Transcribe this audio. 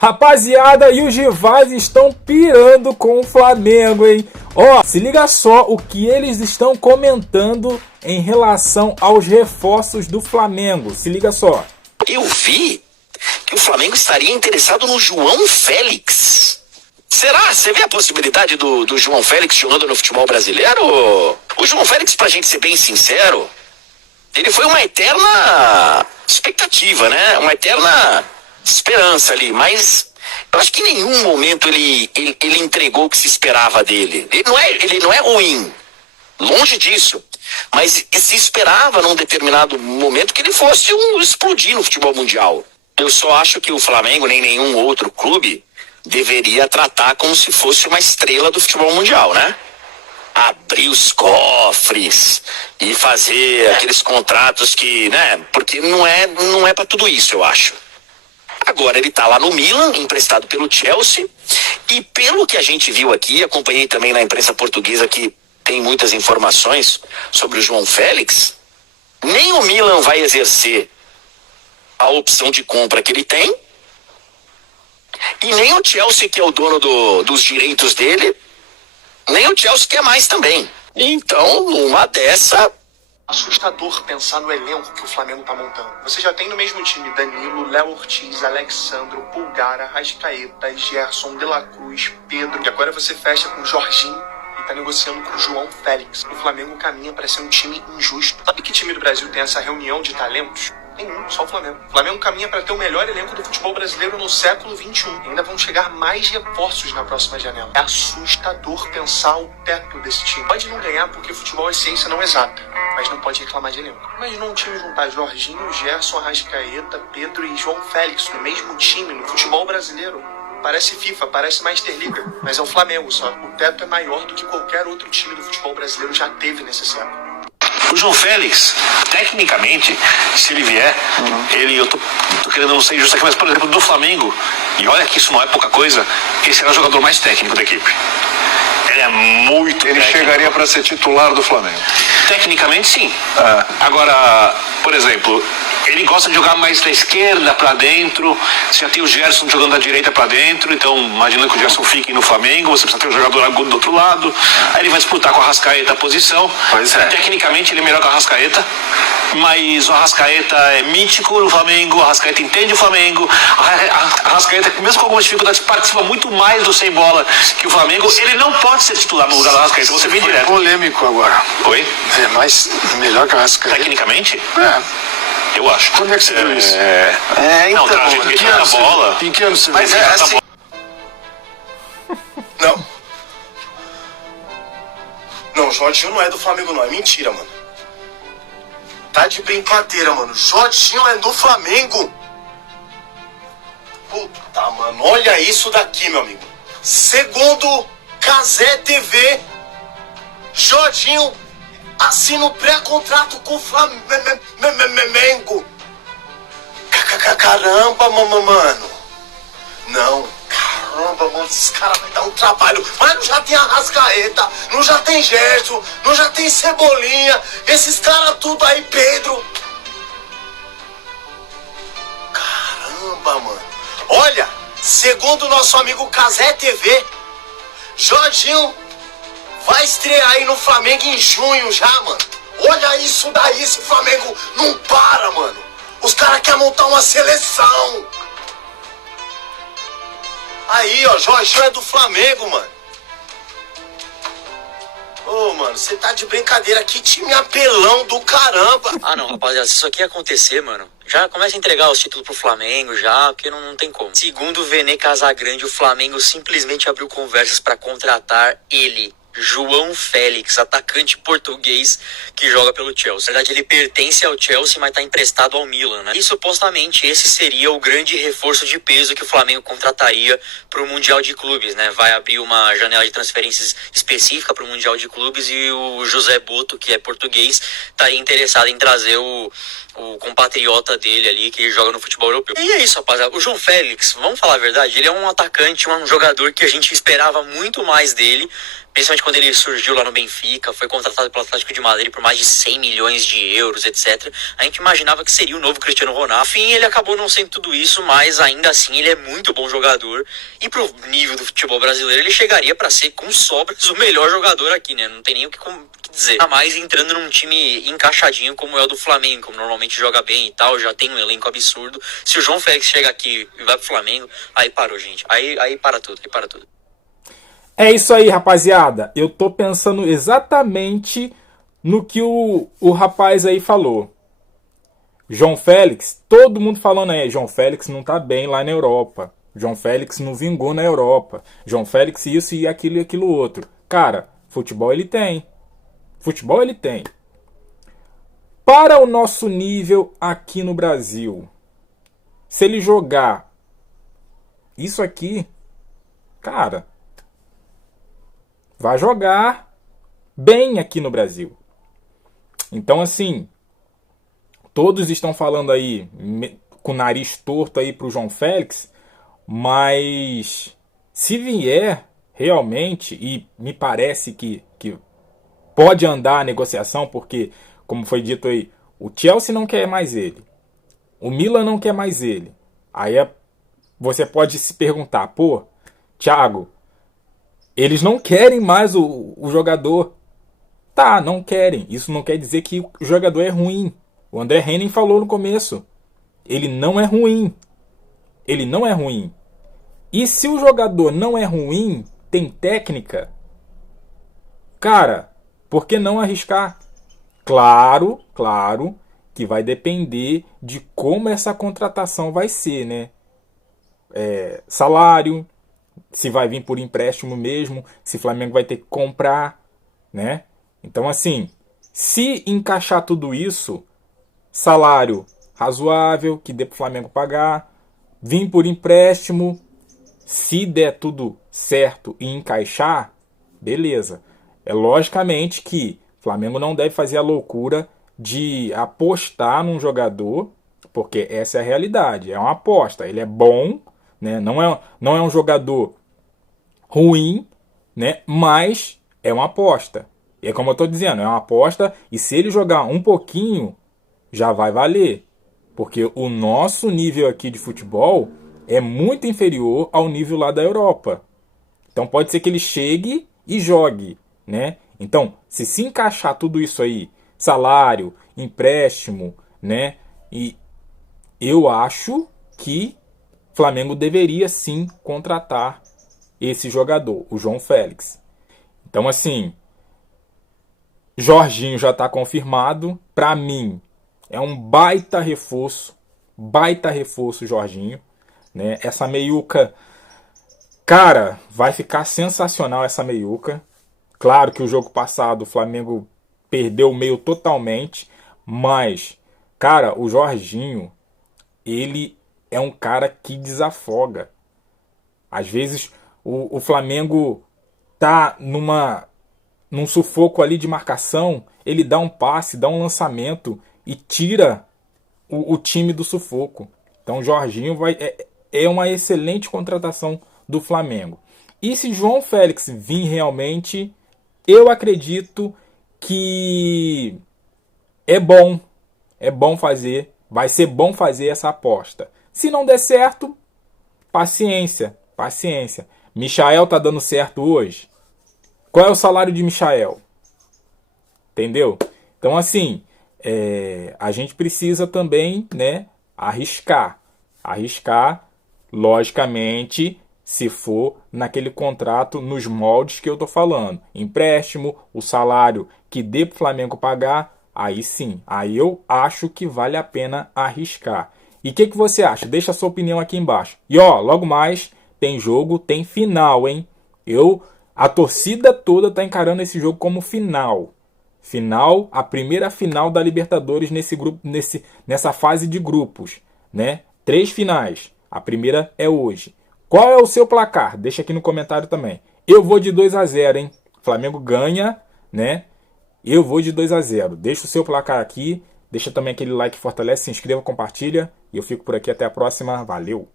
Rapaziada, e os rivais estão pirando com o Flamengo, hein? Ó, se liga só o que eles estão comentando em relação aos reforços do Flamengo. Se liga só. Eu vi que o Flamengo estaria interessado no João Félix. Será? Você vê a possibilidade do João Félix jogando no futebol brasileiro? O João Félix, pra gente ser bem sincero, ele foi uma eterna expectativa, né? Uma eterna esperança ali, mas eu acho que em nenhum momento ele entregou o que se esperava dele. Ele não é ruim, longe disso, mas se esperava num determinado momento que ele fosse explodir no futebol mundial. Eu só acho que o Flamengo, nem nenhum outro clube, deveria tratar como se fosse uma estrela do futebol mundial, né? Abrir os cofres e fazer aqueles contratos que, né? Porque não é para tudo isso, eu acho. Agora ele tá lá no Milan, emprestado pelo Chelsea, e pelo que a gente viu aqui, acompanhei também na imprensa portuguesa que tem muitas informações sobre o João Félix, nem o Milan vai exercer a opção de compra que ele tem, e nem o Chelsea, que é o dono dos direitos dele, nem o Chelsea quer mais também. Então, uma dessa... Assustador pensar no elenco que o Flamengo tá montando. Você já tem no mesmo time Danilo, Léo Ortiz, Alexandro, Pulgar, Arrascaeta, Gerson, De La Cruz, Pedro. E agora você fecha com Jorginho e tá negociando com o João Félix. O Flamengo caminha para ser um time injusto. Sabe que time do Brasil tem essa reunião de talentos? Nenhum, só o Flamengo. O Flamengo caminha para ter o melhor elenco do futebol brasileiro no século XXI. E ainda vão chegar mais reforços na próxima janela. É assustador pensar o teto desse time. Pode não ganhar porque futebol é ciência não exata, mas não pode reclamar de elenco. Imagina um time juntar Jorginho, Gerson, Arrascaeta, Pedro e João Félix no mesmo time no futebol brasileiro. Parece FIFA, parece Master League, mas é o Flamengo só. O teto é maior do que qualquer outro time do futebol brasileiro já teve nesse século. O João Félix, tecnicamente, se ele vier, eu tô querendo não ser justo aqui, mas por exemplo, do Flamengo, e olha que isso não é pouca coisa, ele será o jogador mais técnico da equipe. Ele é muito Ele técnico. chegaria para ser titular do Flamengo. Tecnicamente, sim. Agora, por exemplo, ele gosta de jogar mais da esquerda para dentro. Você já tem o Gerson jogando da direita para dentro. Então, imagina que o Gerson fique no Flamengo. Você precisa ter um jogador agudo do outro lado. Aí ele vai disputar com o Arrascaeta a posição. Pois é. Tecnicamente, ele é melhor que o Arrascaeta. Mas o Arrascaeta é mítico no Flamengo. O Arrascaeta entende o Flamengo. O Arrascaeta, mesmo com algumas dificuldades, participa muito mais do sem bola que o Flamengo. Ele não pode ser titular no lugar do Arrascaeta. Você vem direto. Polêmico agora. Oi? É mais melhor que o Arrascaeta. Tecnicamente? É. Eu acho. Quando é que você viu isso? Não, então, tá, em que ano você bola. viu? Em que ano você Mas viu? é assim. Não. Não, o Jorginho não é do Flamengo, não. É mentira, mano. Tá de brincadeira, mano. Jorginho é do Flamengo. Puta, mano. Olha isso daqui, meu amigo. Segundo Cazé TV, Jorginho assina o pré-contrato com o Flamengo. Caramba, mano. Não. Caramba, mano, esses caras vão dar um trabalho. Mas não já tem Arrascaeta, não já tem Gerson, não já tem Cebolinha. Esses caras tudo aí, Pedro. Caramba, mano. Olha, segundo o nosso amigo Cazé TV, Jorginho vai estrear aí no Flamengo em junho já, mano. Olha isso daí, esse Flamengo não para, mano. Os caras querem montar uma seleção. Aí, ó, Jorginho é do Flamengo, mano. Ô, mano, você tá de brincadeira. Que time apelão do caramba. Ah, não, rapaziada, se isso aqui acontecer, mano, já começa a entregar os títulos pro Flamengo já, porque não tem como. Segundo o Vene Casagrande, o Flamengo simplesmente abriu conversas pra contratar ele, João Félix, atacante português que joga pelo Chelsea. Na verdade, ele pertence ao Chelsea, mas tá emprestado ao Milan, né? E supostamente esse seria o grande reforço de peso que o Flamengo contrataria pro Mundial de Clubes, né? Vai abrir uma janela de transferências específica pro Mundial de Clubes e o José Boto, que é português, tá interessado em trazer o compatriota dele ali, que joga no futebol europeu. E é isso, rapaziada. O João Félix, vamos falar a verdade, ele é um atacante, um jogador que a gente esperava muito mais dele, Principalmente quando ele surgiu lá no Benfica, foi contratado pelo Atlético de Madrid por mais de 100 milhões de euros, etc. A gente imaginava que seria o novo Cristiano Ronaldo. Enfim, ele acabou não sendo tudo isso, mas ainda assim ele é muito bom jogador. E pro nível do futebol brasileiro, ele chegaria para ser, com sobras, o melhor jogador aqui, né? Não tem nem o que dizer. Ainda mais entrando num time encaixadinho como é o do Flamengo, como normalmente joga bem e tal, já tem um elenco absurdo. Se o João Félix chega aqui e vai pro Flamengo, aí parou, gente. Aí para tudo, aí para tudo. É isso aí, rapaziada. Eu tô pensando exatamente no que o rapaz aí falou. João Félix, todo mundo falando aí, João Félix não tá bem lá na Europa. João Félix não vingou na Europa. João Félix isso e aquilo outro. Cara, futebol ele tem. Futebol ele tem. Para o nosso nível aqui no Brasil, se ele jogar isso aqui, cara, vai jogar bem aqui no Brasil. Então, assim, todos estão falando aí com o nariz torto aí pro João Félix, mas se vier realmente, e me parece que pode andar a negociação, porque, como foi dito aí, o Chelsea não quer mais ele, o Milan não quer mais ele. Aí você pode se perguntar, pô, Thiago, eles não querem mais o jogador. Tá, não querem. Isso não quer dizer que o jogador é ruim. O André Henning falou no começo. Ele não é ruim. Ele não é ruim. E se o jogador não é ruim, tem técnica, cara, por que não arriscar? Claro que vai depender de como essa contratação vai ser, né? Salário, se vai vir por empréstimo mesmo, se o Flamengo vai ter que comprar, né? Então, assim, se encaixar tudo isso, salário razoável, que dê para o Flamengo pagar, vir por empréstimo, se der tudo certo e encaixar, beleza. É logicamente que o Flamengo não deve fazer a loucura de apostar num jogador, porque essa é a realidade, é uma aposta. Ele é bom, né? Não é um jogador ruim, né? Mas é uma aposta. E é como eu estou dizendo, é uma aposta, e se ele jogar um pouquinho, já vai valer. Porque o nosso nível aqui de futebol é muito inferior ao nível lá da Europa. Então pode ser que ele chegue e jogue, né? Então, se encaixar tudo isso aí, salário, empréstimo, né? E eu acho que o Flamengo deveria sim contratar esse jogador, o João Félix. Então, assim, Jorginho já está confirmado. Para mim, é um baita reforço, Jorginho, né? Essa meiuca, cara, vai ficar sensacional essa meiuca. Claro que o jogo passado o Flamengo perdeu o meio totalmente, mas, cara, o Jorginho, ele é um cara que desafoga. Às vezes o Flamengo tá num sufoco ali de marcação, ele dá um passe, dá um lançamento e tira o time do sufoco. Então o Jorginho é uma excelente contratação do Flamengo. E se João Félix vir realmente, eu acredito que vai ser bom fazer essa aposta. Se não der certo, paciência. Michael tá dando certo hoje? Qual é o salário de Michael? Entendeu? Então, assim, a gente precisa também, né, arriscar, logicamente, se for naquele contrato nos moldes que eu tô falando. Empréstimo, o salário que dê pro Flamengo pagar, aí sim, aí eu acho que vale a pena arriscar. E o que você acha? Deixa a sua opinião aqui embaixo. E logo mais tem jogo, tem final, hein? A torcida toda tá encarando esse jogo como final. A primeira final da Libertadores nessa fase de grupos, né? 3 finais. A primeira é hoje. Qual é o seu placar? Deixa aqui no comentário também. Eu vou de 2-0, hein? Flamengo ganha, né? Eu vou de 2-0. Deixa o seu placar aqui. Deixa também aquele like que fortalece, se inscreva, compartilha. E eu fico por aqui até a próxima. Valeu!